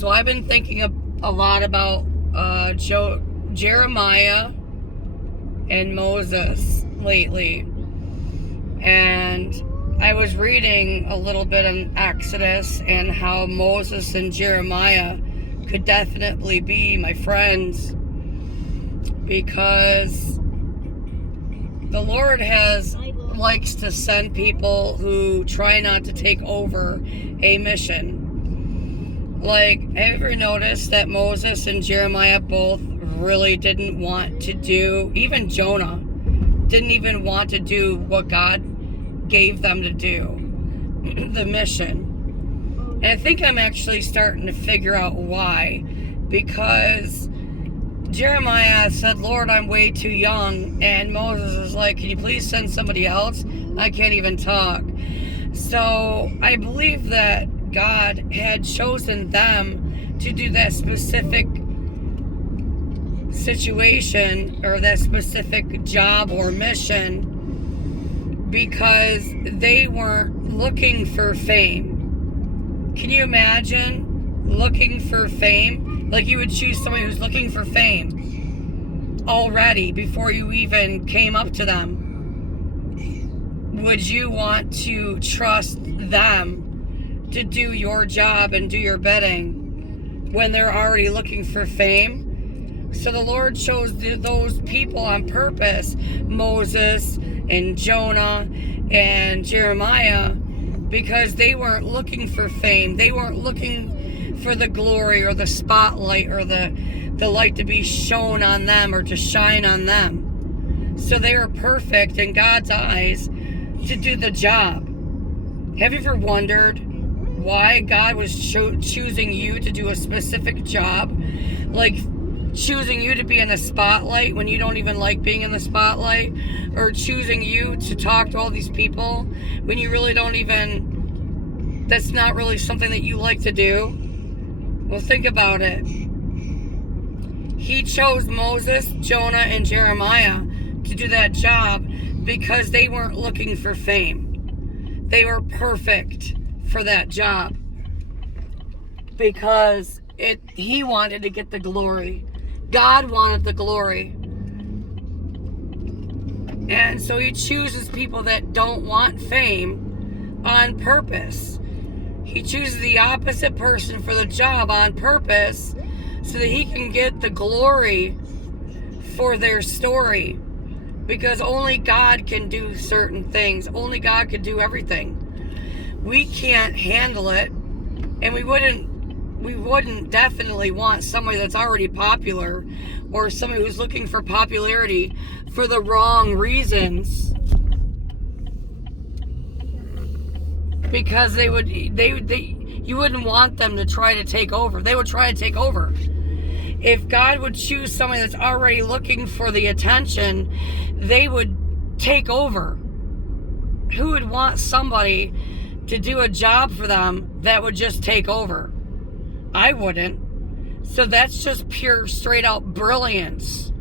So I've been thinking a lot about Jeremiah and Moses lately. And I was reading a little bit in Exodus and how Moses and Jeremiah could definitely be my friends, because the Lord likes to send people who try not to take over a mission. Like, have you ever noticed that Moses and Jeremiah both really didn't want to do, even Jonah didn't even want to do what God gave them to do, the mission. And I think I'm actually starting to figure out why. Because Jeremiah said, Lord, I'm way too young. And Moses was like, can you please send somebody else? I can't even talk. So I believe that God had chosen them to do that specific situation or that specific job or mission, because they weren't looking for fame. Can you imagine looking for fame? Like, you would choose somebody who's looking for fame already before you even came up to them. Would you want to trust them to do your job and do your bidding when they're already looking for fame? So the Lord chose those people on purpose, Moses and Jonah and Jeremiah, because they weren't looking for fame. They weren't looking for the glory or the spotlight or the light to be shown on them or to shine on them. So they were perfect in God's eyes to do the job. Have you ever wondered why God was choosing you to do a specific job? Like choosing you to be in the spotlight when you don't even like being in the spotlight, or choosing you to talk to all these people when you really don't even, that's not really something that you like to do. Well, think about it. He chose Moses, Jonah, and Jeremiah to do that job because they weren't looking for fame. They were perfect for that job because he wanted to get the glory. God wanted the glory. And so he chooses people that don't want fame on purpose. He chooses the opposite person for the job on purpose so that he can get the glory for their story. Because only God can do certain things. Only God can do everything. We can't handle it, and we wouldn't definitely want somebody that's already popular or somebody who's looking for popularity for the wrong reasons, because you wouldn't want them to try to take over. They would try to take over. If God would choose somebody that's already looking for the attention, they would take over. Who would want somebody to do a job for them that would just take over? I wouldn't. So that's just pure, straight out brilliance.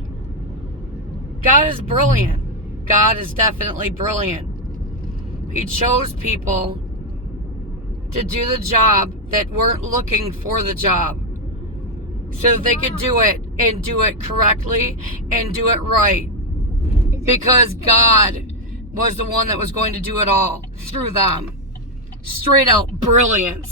God is brilliant. God is definitely brilliant. He chose people to do the job that weren't looking for the job, so that they could do it and do it correctly and do it right, because God was the one that was going to do it all through them. Straight out brilliance.